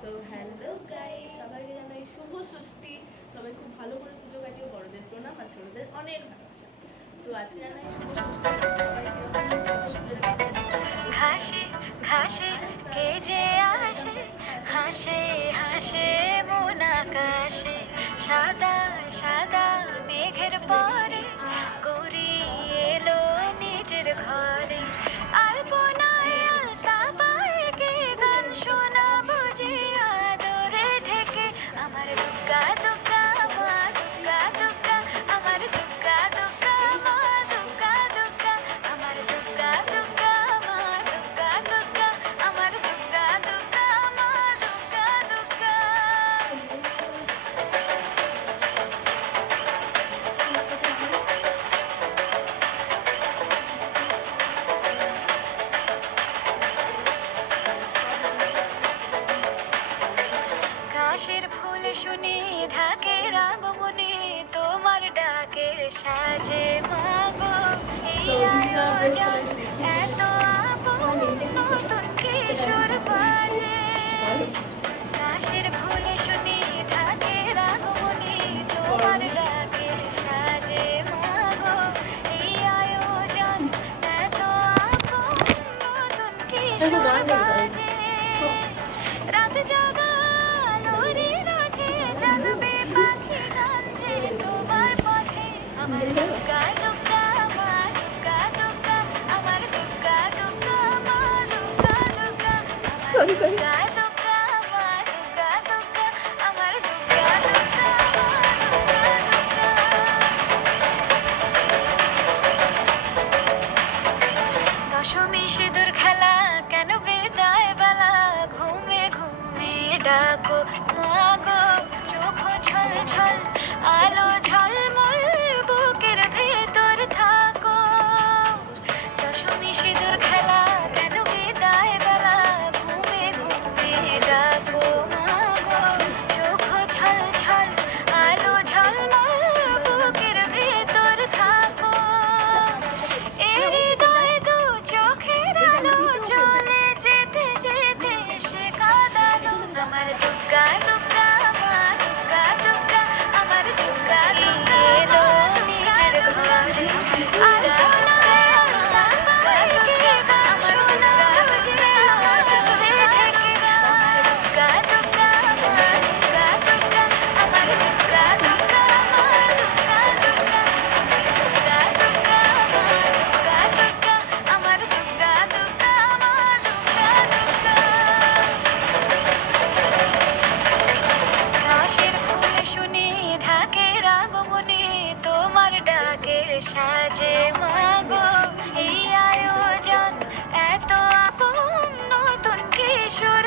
So hello guys, সবাইকে জানাই শুভ ষষ্ঠী। সবাই খুব ভালো করে পুজো কাটিয়ে বড়দের প্রণাম আর ছোটদের অনেক ভালোবাসা। তো আজকে জানাই শুভ ষষ্ঠী। সবাই ঘাসে ঘাসে কে যে আসে, হাসে হাসে মন আকাশে, সাদা সাদা মেঘের পরে গড়িয়ে এলো নিজের ঘরে। আলপনায় আলতা পায়ে কে গান শোনাবো যে আদরে ঢেকে, আমার দুর্গা দুর্গা মা দুর্গা দুর্গা, আমার দুর্গা দুর্গা মা দুর্গা দুর্গা, আমার দুর্গা দুর্গা মা দুর্গা দুর্গা, আমার দুর্গা দুর্গা মা দুর্গা দুর্গা। কাশের ফুল শুনি ঢাকের আগমনে, তোমার ডাকের সাজে মাগো এই আয়োজন এত আপন, নতুন কিশোর বাজে। কাশের ফুল শুনি ঢাকের আগমনে, তোমার ডাকের সাজে মাগো এই আয়োজন এত আপন, নতুন কিশোর বাজে। রাত জাগা আলোরে রোজে জাগবে পাখি গান যে তোমার পথে, আমার দুর্গা দুর্গা মা দুর্গা দুর্গা, আমার দুর্গা দুর্গা মা দুর্গা দুর্গা, আমার দুর্গা দুর্গা মা দুর্গা দুর্গা, আমার দুর্গা দুর্গা মা দুর্গা দুর্গা। দশমী সিঁদুর খেলা কেন বিদায় বেলা, ঘুমে ঘুমে ডাকো মাগো, চোখ ছল ছল আলো ঝলমল বুকের ভেতর থাকো। দশমী সিঁদুর খেলা কেন বিদায় বেলা, ঘুমে ঘুমে ডাকো মাগো, চোখ ছল ছল আলো ঝলমল বুকের ভেতর থাকো। এ হৃদয় দু চোখের আলো চলে যেতে যেতে সে কাঁদালো, আমার দুর্গা দুর্গা মা দুর্গা দুর্গা, আমার দুর্গা দুর্গা এলো নিজের ঘরে। আলপনায় আলতা পায়ে কে গান শোনাবো যে আদরে ঢেকে, আমার দুর্গা দুর্গা মা দুর্গা দুর্গা, আমার দুর্গা দুর্গা মা দুর্গা দুর্গা, আমার দুর্গা দুর্গা মা দুর্গা দুর্গা, আমার দুর্গা দুর্গা মা দুর্গা দুর্গা। কাশের ফুল শুনি ঢাকের আগমনে, তোমার ডাকের সাজে মাগো এই আয়োজন এত আপন, নতুন কিশোর